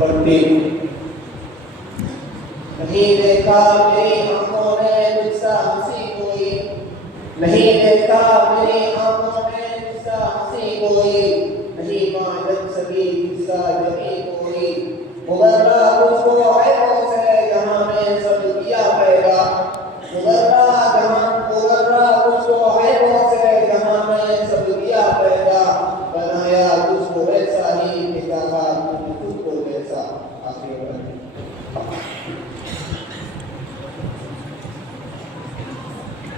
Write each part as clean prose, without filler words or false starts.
پڑھتی نہیں دیکھا میری آنکھوں نے تجھ سا ہنسی کوئی، نہیں دیکھا میری آنکھوں نے تجھ سا ہنسی کوئی، نہیں ماں جب سکی تجھ سا جبھی کوئی، مغرہ مجھ کو عیبوں سے جہاں میں سب کیا پیدا، مغرہ مجھ کو عیبوں سے جہاں میں سب کیا پیدا، بنایا تجھ کو ایسا ہی کہ چاہا تجھ خود کو ویسا۔ آخری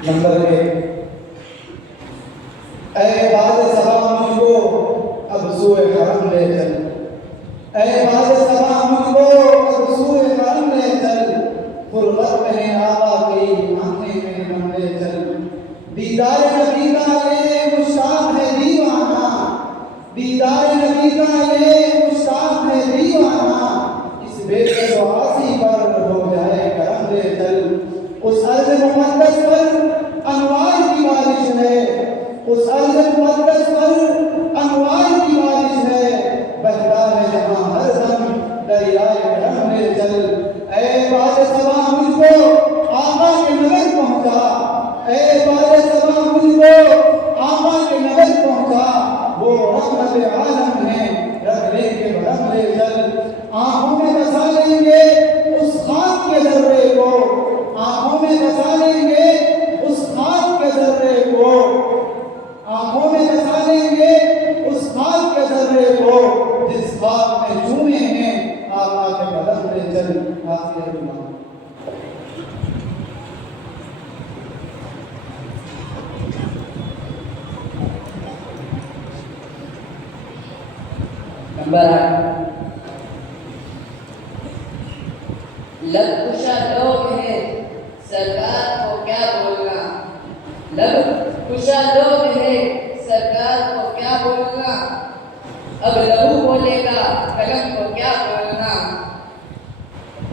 نمبر 1، اے باز صبا مجھ کو اب سوئے حرم لے چل، اے باز صبا مجھ کو اب سوئے حرم لے چل، فرقت میں آقا کی آنکھیں میں نم لے چل، دیدار نبی کا یہ مشتاق ہے دیوانہ، دیدار نبی کا یہ مشتاق ہے دیوانہ، اس بے کس و عاصی پر ہو جائے کرم لے چل، اس ارض مقدس پر انوار کی بارش ہے، اس ارض مقدس پر انوار کی بارش ہے، بہتا ہے جہاں ہر دم دریائے کرم لے چل، اے باز صبا مجھ کو آقا کے نگر پہنچا، اے باز صبا مجھ کو آقا کے نگر پہنچا، وہ رحمت عالم ہے رکھ لے کے بھرم لے چل، آنکھوں میں بسا لیں گے اس خاک کے ذرے کو، آنکھوں میں بسا لیں گے اس خاک کے ذرے کو، آنکھوں میں بسا لیں گے اس خاک کے ذرے کو، جس خاک میں چومے ہیں آقا کے قدم لے چل۔ آخر اللہ۔ نمبر 8، لب کشا لوگ ہیں سرکار کو کیا بولنا، لب کشا لوگ ہیں سرکار کو کیا بولنا، اب لہو بولے گا قلم کو کیا بولنا،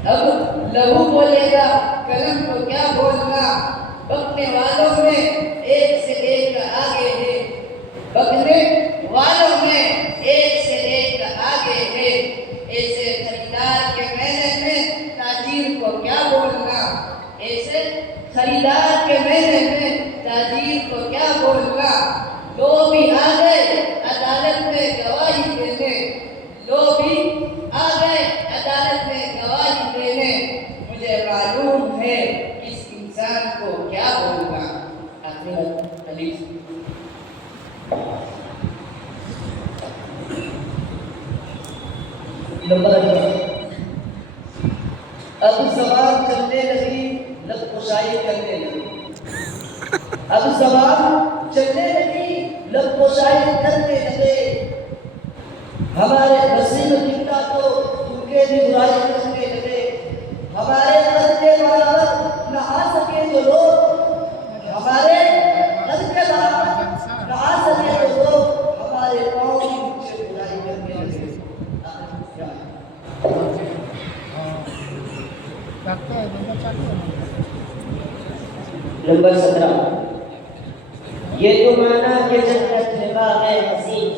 اب لہو بولے گا قلم کو کیا بولنا، بکنے والوں میں ایک سے ایک آگے ہے، بکنے والوں میں ایک سے ایک آگے ہے، ایسے خریدار کے میلے میں تاجر کو کیا بولنا، ایسے خریدار کے میلے میں تاجر کو کیا بولنا، لو بھی آ گئے عدالت میں گواہی دینے، لو بھی آ گئے عدالت میں گواہی دینے، مجھے معلوم ہے اس انسان کو کیا بولنا۔ آخری حدیث۔ نمبر 11، اب زبان چلنے لگی لب کشائی کرنے لگی، اب زبان چلنے لگی لب کشائی کرنے لگے، ہمارے نصیب کتا تو ان کے بھی برائی کرنے لگے، ہمارے قد کے برابر نہ آ سکے تو لوگ، ہمارے قد کے برابر نہ آ سکے تو لوگ ہمارے پاؤں کی نیچے برائی کرنے لگے۔ نمبر 17، یہ تو مانا کہ جنت ہے باغ حسین،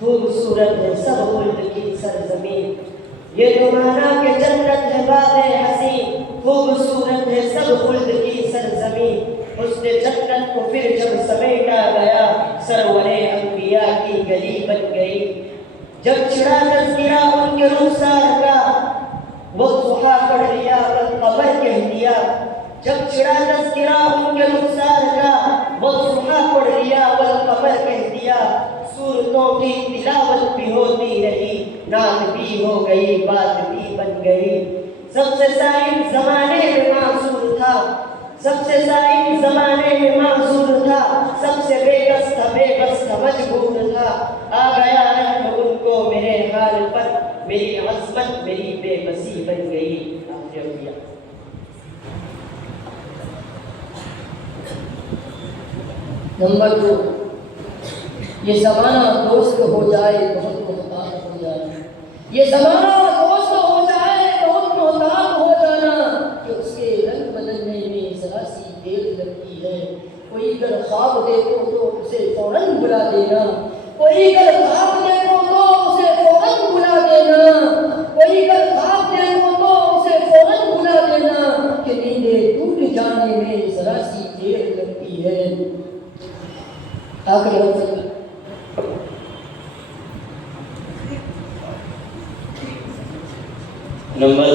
خوبصورت ہے سب خلد کی سرزمین، یہ تو مانا کہ جنت ہے باغ حسین، خوبصورت ہے سب خلد کی سرزمین، حسن جنت کو پھر جب سمیٹا گیا سرور انبیاء کی گلی بن گئی، جب چھڑا تذکرہ ان کے رخسار کا وقت ضحیٰ پڑھ لیا قبر کہہ دیا، جب چھڑا تذکرہ ان کے رخسار کا وقت ضحیٰ پڑھ لیا قبر کہہ دیا، صورتوں کی تلاوت بھی ہوتی رہی، نعت بھی ہو گئی بات بھی بن گئی، سب سے سائن زمانے میں معذور تھا، سب سے سائن زمانے میں معذور تھا، سب سے بے کس تھا بے بس تھا مجبور تھا، آ گیا رحم ان کو میرے حال پر، میری عظمت میری بے بسی بن گئی۔ نمبر 2، یہ زمانہ دوست ہو جائے بہت محتاط ہو جانا، یہ زمانہ دوست ہو جائے بہت محتاط ہو جانا، کہ اس کے رنگ بدلنے میں ذرا سی دیر لگتی ہے، کوئی اگر خواب دیکھو تو اسے فوراً بلا دینا، کوئی اگر خواب دیکھو تو اسے فوراً بلا دینا، کوئی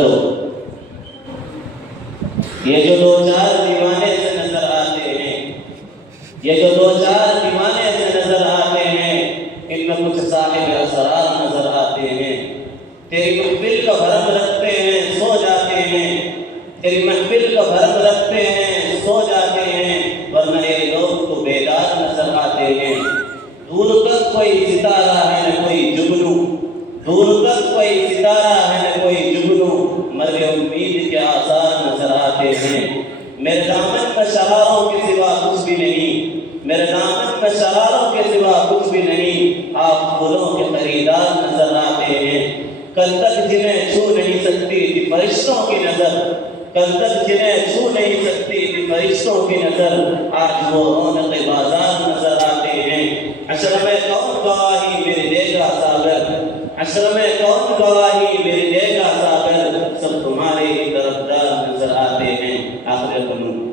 دو، یہ جو دو چار دیوانے سے نظر آتے ہیں، یہ جو دو چار دیوانے سے نظر آتے ہیں، ان میں کچھ صاحب اسرار نظر آتے ہیں، تیری محفل کا بھرم رکھتے ہیں سو جاتے ہیں، تیری محفل کا بھرم رکھتے ہیں سو جاتے ہیں، ورنہ یہ لوگ تو بیدار نظر آتے ہیں۔ دور تک کوئی ستارہ ہے نہ کوئی جگنو، دور تک کوئی ستارہ ہے نہ کوئی جگنو، مرگ امید کے آثار نظر آتے ہیں۔ میرے دامن میں شراروں کے سوا کچھ بھی نہیں، میرے دامن میں شراروں کے سوا کچھ بھی نہیں، آپ پھولوں کے خریدار نظر آتے ہیں۔ کل تک جنہیں چھو نہیں سکتی تھی فرشتوں کی نظر، کل تک جنہیں چھو نہیں سکتی تھی فرشتوں کی نظر، آج وہ رونق بازار نظر آتے ہیں۔ عشر میں کون گواہی میرے دے گا ساگر، عشر میں کون گواہی میرے دے گا ساگر، سب تمہارے ہی طرفدار نظر آتے ہیں۔ آخر قانون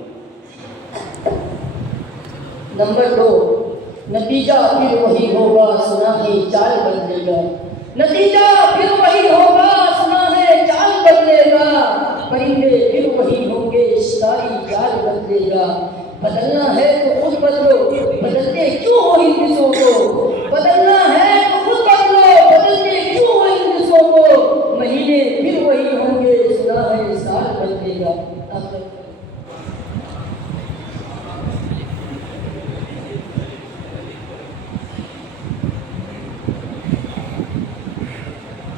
نمبر 2، نتیجہ پھر وہی ہوگا، سنا ہے چال بدلے گا، نتیجہ پھر وہی ہوگا، سنا ہے چال بدلے گا، پرندے پھر وہی ہوں گے، شکاری چال بدلے گا، بدلنا ہے تو خود بدلو، بدلتے کیوں ہو ہندسوں کو، بدلنا ہے تو خود بدلو، بدلتے کیوں ہو ہندسوں کو، مہینے پھر وہی ہوں گے، سنا ہے سال بدلے گا۔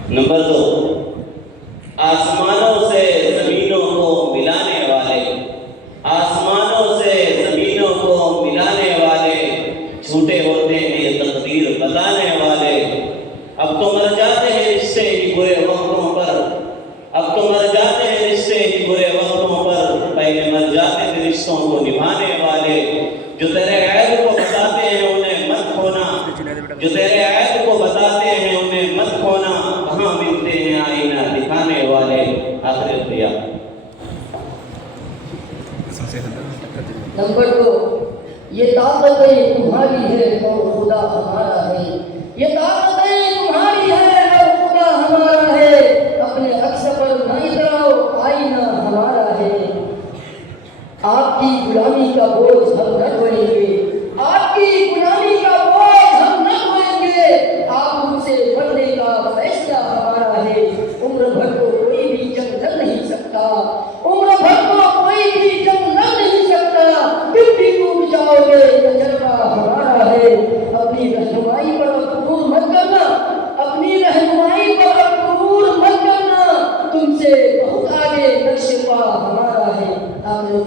نمبر 2، آسمانوں سے زمینوں کو ملانے والے، آسمانوں سے زمینوں کو ملانے والے، چھوٹے ہوتے ہیں یہ تقدیر بتانے والے، اب تو مر جاتے ہیں رشتے ہی برے وقتوں پر، اب تو مر جاتے ہیں رشتے ہی برے وقتوں پر، پہلے مر جاتے تھے رشتوں کو نبھانے والے، جو تیرے عیب کو بتاتے ہیں انہیں مت کھونا، جو تیرے عیب کو بتاتے ہیں انہیں مت کھونا، کہاں ملتے ہیں آئینہ دکھانے والے۔ آخر دیا نمبر 2، یہ طاقتیں تمہاری ہے اور خدا ہمارا ہے، یہ طاقتیں تمہاری ہے اور خدا ہمارا ہے، اپنے عکس پر نہ اتراؤ، آئینہ ہمارا ہے، آپ کی غلامی کا بوجھ ہم نہ ڈھوئیں گے، آپ کی غلامی کا بوجھ ہم نہ ڈھوئیں گے، آپ ہم سے بڑھنے کا فیصلہ ہمارا ہے، عمر بھر کو کوئی بھی جنگ لڑ نہیں سکتا، عمر بھر کو کوئی بھی جنگ لڑ نہیں سکتا، پھر بھی ٹوٹ جاؤ گے تجربہ ہمارا ہے، اپنی رہنمائی پر غرور مت کرنا، اپنی رہنمائی پر غرور مت کرنا، تم سے بہت آگے نقش پا ہمارا ہے۔ آخر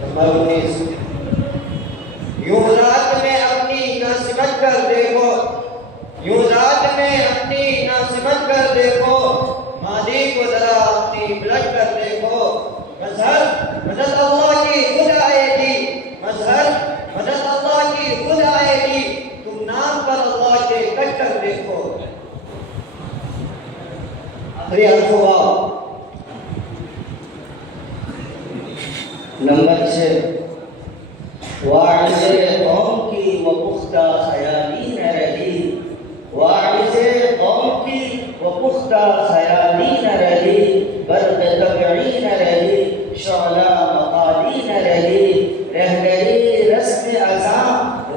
نمبر 19، یوں رات میں اپنی نہ سمجھ کر دیکھو، یوں رات میں اپنی نہ سمجھ کر دیکھو، ماضی کو ذرا اپنی پلٹ کر دیکھو، مظہر مدد اللہ کی خود آئے گی، مظہر مدد اللہ کی خود آئے گی، تم نام پر اللہ کے کٹ کر دیکھو۔ آخری حرف ہوا نمبر 6، واعظ قوم کی وہ پختہ خیالی نہ رہی، واعظ قوم کی وہ پختہ خیالی نہ رہی، برق طبعی نہ رہی، شعلہ مقالی نہ رہی، رہ گئی رسم عزا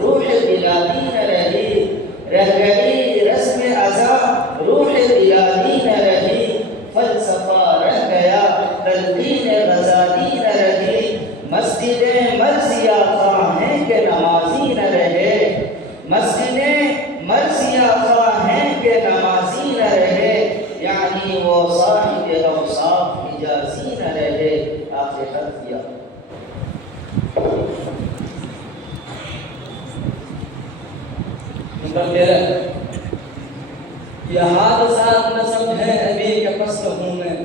روح بلادی نہ رہی، رہ گئی رسم عزا روح بلادی نہ رہی، فلسفہ رہ گیا تلقین غزالی نہ رہی، مسجدیں مرثیہ خواہ ہیں کہ نمازی نہ رہے، مسجدیں مرثیہ خواہ ہیں کہ نمازی نہ رہے، یعنی وہ صاحب اوصاف حجازی نہ رہے۔ آخر خط دیا نمبر 13، یہ حادثات نہ سمجھیں ابھی کہ پست ہوں میں،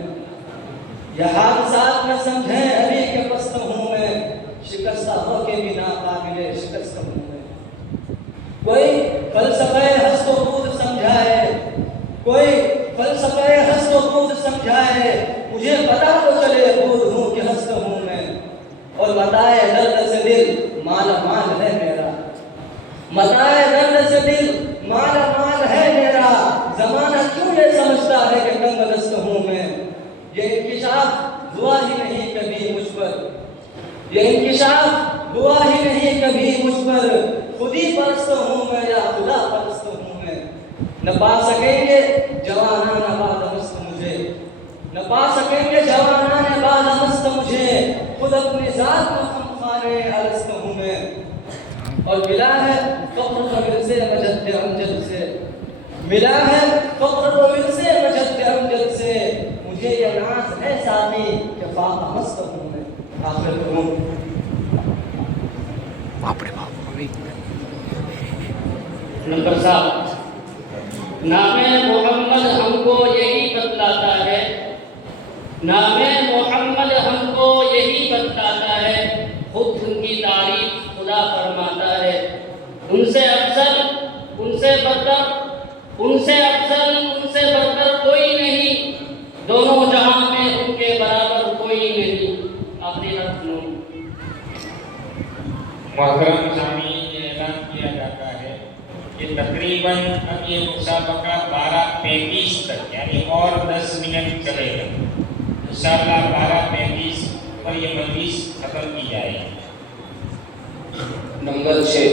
یہ حادثات نہ سمجھیں ابھی کہ پست ہوں میں، شکستہ ہو کے بھی ناقابل شکست ہوں میں۔ کوئی فلسفہ ہست و بود سمجھائے، کوئی فلسفہ ہست و بود سمجھائے، مجھے پتا تو چلے بود ہوں کہ ہست ہوں میں، اور بتائے درد سے دل مالا مال ہے میرا، بتائے درد سے دل مالا مال ہے میرا، زمانہ کیوں یہ سمجھتا ہے کہ تنگ دست ہوں میں؟ یہ انکشاف ہوا ہی نہیں کبھی مجھ پر، یہ انکشاف ہوا ہی نہیں کبھی مجھ پر، خودی پرست ہوں میں یا خدا پرست ہوں میں؟ نہ پا سکیں گے جوانان باد مست مجھے، نہ پا سکیں گے جوانان باد مست مجھے، خود اپنی ذات میں خمخانِ الست ہوں میں۔ اور ملا ہے فقر و ورث مجد امجد سے، ملا ہے فقر و ورث مجد امجد سے، مجھے یہ ناز ہے ساقی کہ فاقہ مست ہوں میں۔ آخر کروں نمبر 7، نام محمد ہم کو یہی بتلاتا ہے، نام محمد ہم کو یہی بتلاتا ہے، خود ان کی تعریف خدا فرماتا ہے۔ ان سے افضل، ان سے برتر، ان سے افضل، ان سے برتر کوئی نہیں، دونوں جہاں میں ان کے برابر کوئی نہیں۔ آخری حرف نون۔ محترم سامعین، یہ اعلان کیا جاتا ہے کہ تقریباً اب یہ مسابقہ 12:35 تک یعنی اور 10 منٹ چلے گا۔ انشاءاللہ 12:35 پر یہ مجلس ختم کی جائے گی۔ نمبر 6،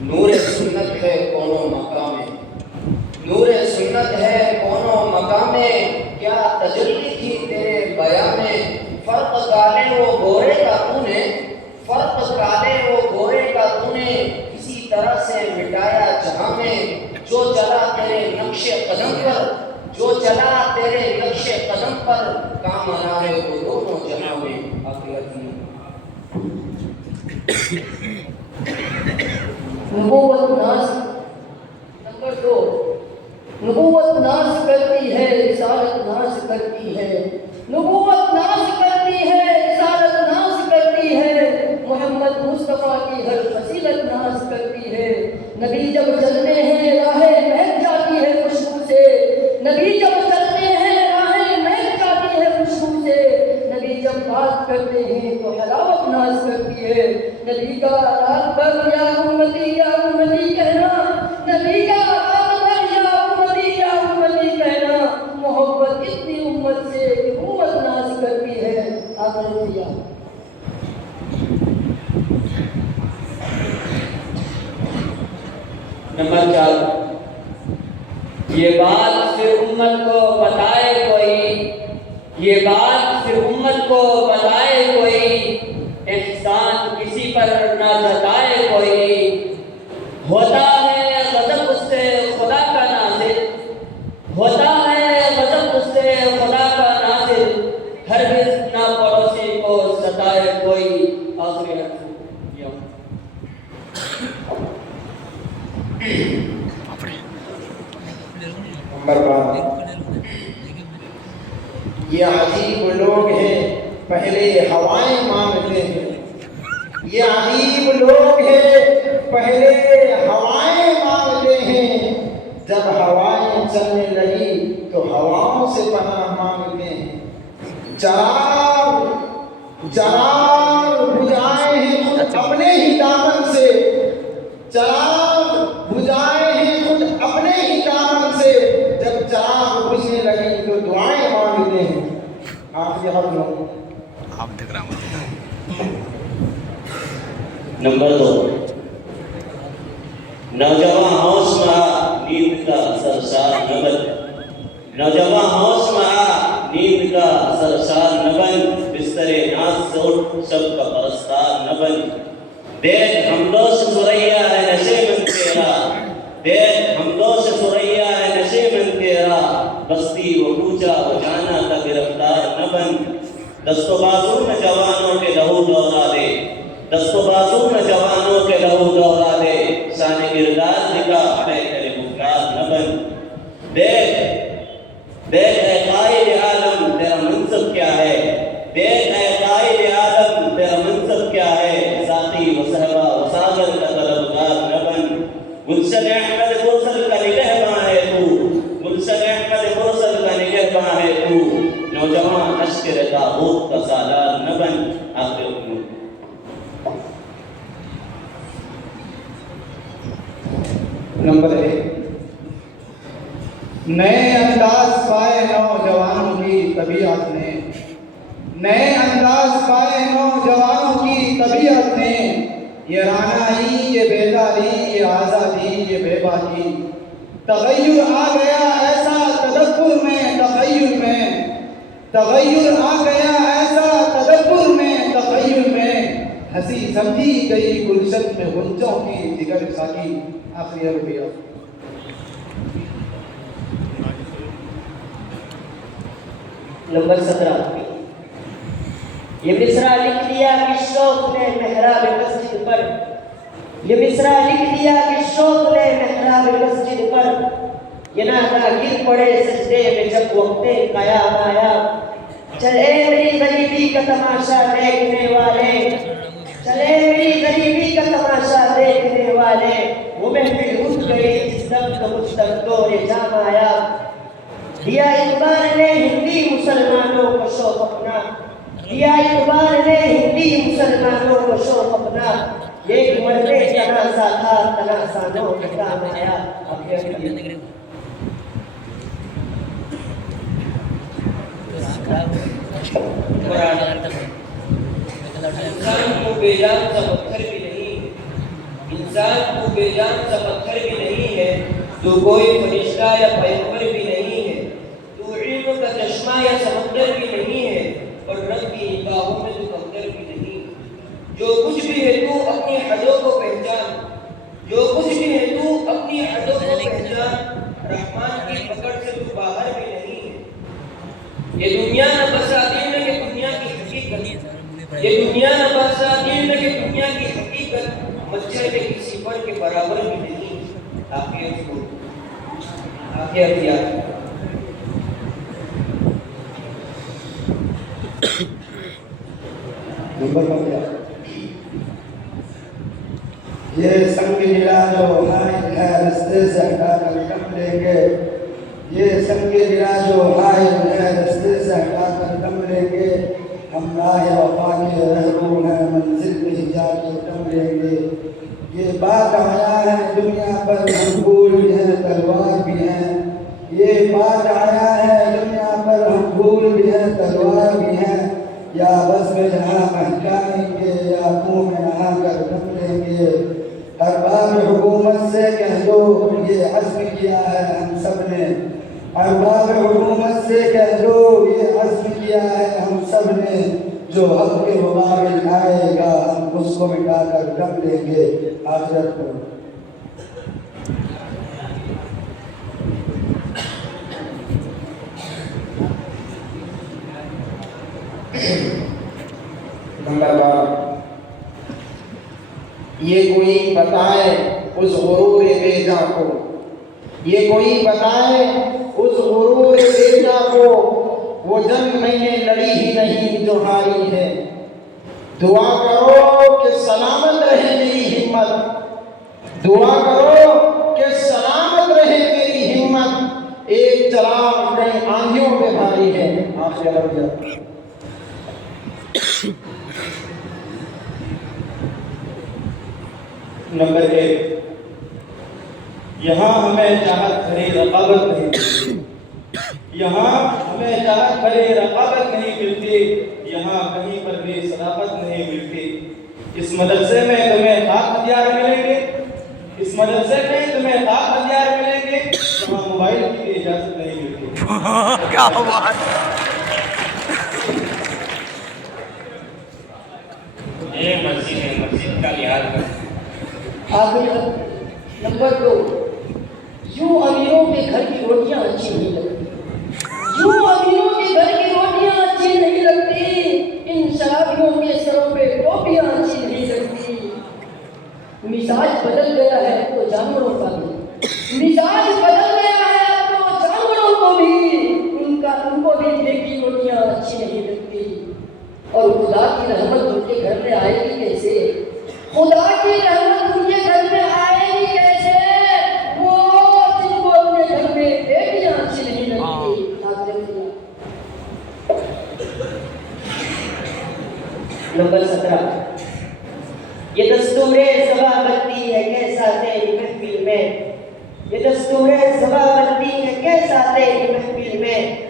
نور سنت ہے کونوں مقام، نور سنت ہے کونوں مقام، کیا تجلی تھی تیرے بیان میں، فرق کالے وہ گورے کا تو نے، فرق کالے وہ گورے کا تو نے، کسی طرح سے مٹایا جہاں میں، جو چلا تیرے نقش قدم پر، جو چلا تیرے نقش قدم پر، کام آنا ہے وہ دونوں جہاں میں۔ نبوت ناز۔ نمبر 2، نبوت ناز کرتی ہے، رسالت ناز کرتی ہے، نبوت ناز کرتی ہے، رسالت ناز کرتی ہے، محمد مصطفیٰ کی ہر فضیلت ناز کرتی ہے۔ نبی جب چلتے ہیں راہیں مہک جاتی ہے خوشبو سے، نبی جب چلتے ہیں راہیں مہک جاتی ہے خوشبو سے، نبی جب بات کرتے ہیں تو حلاوت ناز کرتی ہے۔ نبی کا رات بھر یا امتی کہنا، نبی کا رات بھر یا امتی کہنا، محبت اتنی امت سے کہ امت ناز کرتی ہے۔ آخر دیا نمبر 4، یہ بات پھر امت کو بتائے کوئی، یہ بات پھر امت کو بتائے کوئی، احسان کسی پر نہ جتائے کوئی، ہوتا ہے غضب اس سے خدا کا نازل، ہوتا ہے غضب اس سے خدا کا نازل، ہرگز نہ پڑوسی کو ستائے کوئی۔ آخری حرف نمبر 12، یہ عجیب لوگ ہیں پہلے ہوائیں مانگتے ہیں، یہ عجیب لوگ ہیں پہلے ہوائیں مانگتے ہیں، جب ہوائیں چلنے لگی تو ہواؤں سے پناہ مانگتے ہیں، چراغ بجھائے ہیں خود اپنے ہی دامن سے، چراغ بجھائے ہیں خود اپنے ہی دامن سے، جب چراغ بجھنے لگی تو دعائیں مانگتے ہیں۔ آخری حرف نمبر 2، نوجوان ہوش میں آ نیند کا سرشار نہ بن، نوجوان ہوش میں آ نیند کا سرشار نہ بن، بستر ناز سے اٹھ شب کا پرستار نہ بن، دیکھ ہمدوش سریا ہے نشے من تیرا، دیکھ ہمدوش سریا ہے نشے من تیرا، بستی و کوچہ و جانا کا گرفتار نہ بن، دست و بازو میں جوانوں کے لہو دوہرا دے، دست و بازو میں جوانوں کے لہو دوہرا دے، شان کردار دکھا اپنے تیرے مختار نہ بن، دیکھ اے قائد عالم تیرا منصب کیا ہے، دیکھ اے قائد عالم تیرا منصب کیا ہے، ساقی و صحبہ و ساغر کا طلبگار نہ بن، گلشن احمد مرسل کا نگہباں ہے تو، گلشن احمد مرسل کا نگہباں ہے تو، نوجوان لشکر تابوت کا سالار نہ بن۔ آخر نمبر 1، نئے انداز پائے نوجوانوں کی طبیعت نے، نئے انداز پائے نوجوانوں کی طبیعت نے، یہ رانائی، یہ بیداری، یہ آزادی، یہ بے باکی، تغیر آ گیا ایسا تدبر میں، تخیل میں، تغیر آ گیا ایسا تدبر میں، تخیل میں، ہنسی سمجھی گئی گلشن میں غنچوں کی جگر ساکی۔ آخری روپیہ۔ نمبر 17، یہ مصرع لکھ دیا کہ شوق نے محراب مسجد پر، یہ مصرع لکھ دیا کہ شوق نے محراب مسجد پر، یہ نادا گر پڑے سجدے میں جب وقت قیام آیا، چلے میری غریبی کا تماشا دیکھنے والے، چلے میری غریبی کا تماشا دیکھنے والے، وہ محفل اٹھ گئی جس دم کا مجھ تک دور جام آیا، دیا اقبال نے ہندی مسلمانوں کو شوق اپنا، دیا اقبال نے ہندی مسلمانوں کو شوق اپنا، ایک مرنے تناسا تھا تناسا نو کے کام آیا۔ انسان کو بے جان سا پتھر بھی نہیں ہے، انسان کو بے جان سا پتھر بھی نہیں ہے، تو کوئی فرشتہ یا پیغمبر بھی نہیں ہے، تو علم کا چشمہ یا سمندر بھی نہیں ہے، اور رب کی نگاہوں میں تو کمتر بھی نہیں ہے۔ جو کچھ بھی ہے تو اپنی حدوں کو پہچان، جو کچھ بھی ہے تو اپنی حدوں کو پہچان، رحمان کی پکڑ سے تو باہر بھی نہیں ہے۔ یہ دنیا نہ بساتی ہے کہ دنیا کی حقیقت، یہ دنیا نہ بساتی ہے کہ دنیا کی حقیقت مچھر کے کسی پر کے برابر بھی نہیں۔ یہ سنگ گلا جو حائل ہے رستے سے ہٹا کر دم لیں گے، یہ سنگ گلا جو حائل ہے رستے سے ہٹا کر دم لیں گے، ہم راہ وفا کے رہرو ہیں منزل پہ ہی جا کے دم لیں گے۔ یہ بات آیا ہے دنیا پر ہم پھول بھی ہیں تلوار بھی ہیں، یہ بات آیا ہے دنیا پر ہم پھول بھی ہیں تلوار بھی ہیں، یا بس میں جہاں پہنچائیں گے یا منہ میں نہا کر دم لیں گے۔ ہر باب حکومت سے کہہ دو یہ عزم کیا ہے ہم سب نے، ہر باب حکومت سے کہہ دو یہ عزم کیا ہے ہم سب نے، جو حق کے مقابل آئے گا ہم اس کو مٹا کر دم لیں گے آخرت کو۔ نمبر 12، یہ کوئی بتائے اس غرور بے جا کو، یہ کوئی بتائے اس غرور بے جا کو، وہ جنگ میں نے لڑی ہی نہیں جو ہاری ہے۔ دعا کرو کہ سلامت رہے میری ہمت، دعا کرو کہ سلامت رہے میری ہمت، ایک چراغ کئی آندھیوں پہ بھاری ہے۔ آخر رویہ۔ نمبر 1، یہاں ہمیں چاہت بھری رقابت نہیں ملتی، یہاں ہمیں چاہت بھری رقابت نہیں ملتی، یہاں کہیں پر بھی صداقت نہیں ملتی۔ اس مدرسے میں تمہیں خاک ہتھیار ملیں گے، اس مدرسے میں تمہیں خاک ہتھیار ملیں گے، وہاں موبائل کی اجازت نہیں ملتی۔ کیا بات ہے! یہ مسجد ہے، مسجد کا لحاظ کریں۔ آخری نمبر 2، یوں امیروں کے گھر کی روٹیاں اچھی نہیں لگتی، یوں امیروں کے گھر کی روٹیاں اچھی نہیں لگتی، ان شرابیوں کے سروں پہ ٹوپیاں اچھی نہیں لگتی۔ مزاج بدل گیا ہے تو جانوروں کا بھی، مزاج بدل گیا ہے تو جانوروں کو بھی، ان کو بھی دیکھی روٹیاں اچھی نہیں لگتی۔ اور خدا کی رحمت ان کے گھر میں آئے گی کیسے؟ خدا کی رحمت ان کے گھر میں آئے گی کیسے؟ وہ جن کو اپنے گھر میں بیٹیاں اچھی نہیں لگتی۔ نمبر 17، یہ دستور ضبابتی ہے کیسا تیری محفل میں،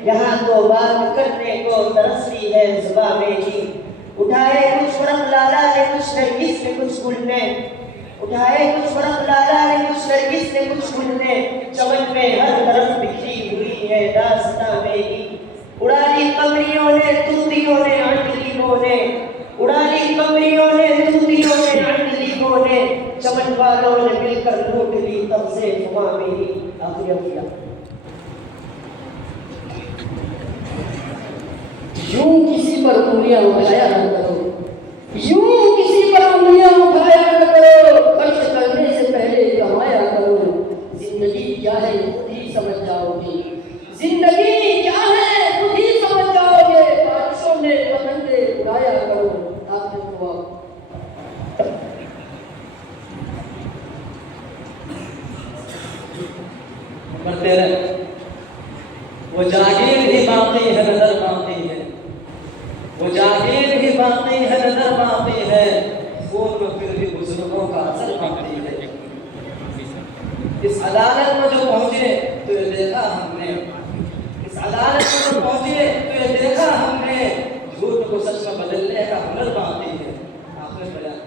یہاں تو بات کرنے کو ترستی ہے زباں میری. اٹھائے کچھ فرق لالا نے کچھ نرگس نے کچھ گل نے, اٹھائے کچھ فرق لالا نے کچھ نرگس نے کچھ گل نے, چمن میں ہر طرف بکھری ہوئی ہے داستاں میری. اڑا لی قمریوں نے طوطیوں نے عندلیبوں نے, اڑا لی قمریوں نے طوطیوں نے عندلیبوں نے, چمن والوں نے مل کر لوٹ لی طرز خواں میری. آخری افیہ. یوں کسی پر انگلیاں اٹھایا نہ کرو, یوں کسی پر انگلیاں اٹھایا نہ کرو, خرچ کرنے سے پہلے کمایا کرو. زندگی کیا ہے خود ہی سمجھ جاؤ گے, زندگی کیا ہے خود ہی سمجھ جاؤ گے. بارشوں میں پتنگے اڑایا کرو. آخر دعا. کرتے رہے. وہ جاگیر ہی باقی ہے نظر باقی ہے, وہ جاگیر ہی باقی ہے نظر باقی ہے, خون میں پھر بھی بزرگوں کا اثر باقی ہے. اس عدالت میں جو پہنچے تو یہ دیکھا ہم نے, اس عدالت میں جو پہنچے تو یہ دیکھا ہم نے, جھوٹ کو سچ میں بدلنے کا ہنر باقی ہے. آخر بیان.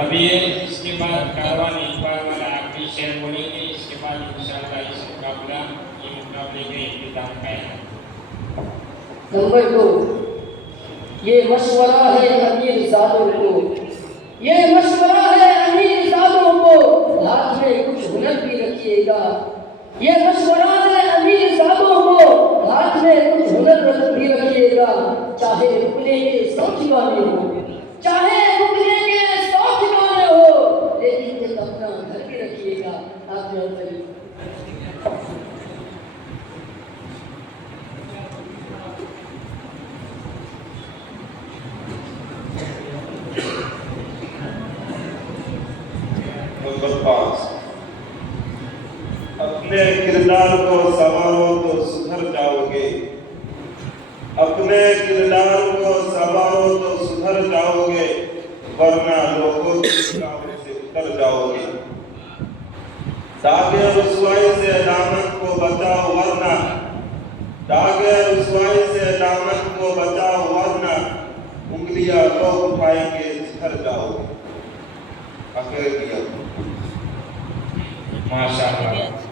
اب یہ اس کے بعد کاروان اقبال والا آخری شعر بولیں گے, اس کے بعد انشاءاللہ اس مقابلہ یہ مقابلے کا اختتام ہے. نمبر 2, یہ مشورہ ہے امیر زادوں کو, یہ مشورہ ہے امیر زادوں کو, ہاتھ میں کچھ ہنر بھی رکھیے گا. یہ مشورہ ہے امیر زادوں کو, ہاتھ میں کچھ ہنر بھی رکھیے گا. چاہے رکنے کے 100 ٹھکانے ہو, چاہے رکنے کے 100 ٹھکانے ہو, لیکن ایک اپنا گھر بھی رکھیے گا. آپ نے نمبر 5, اپنے کردار کو سنوارو تو سدھر جاؤ گے, اپنے کردار کو سنوارو تو سدھر جاؤ گے, ورنہ لوگوں کی نگاہوں سے اتر جاؤ گے. داغ رسوائی سے دامن کو بچاؤ ورنہ, داغ رسوائی سے دامن کو بچاؤ ورنہ, انگلیاں لوگ اٹھائیں گے جھر جاؤ گے. آخر کیا. ماشاءاللہ.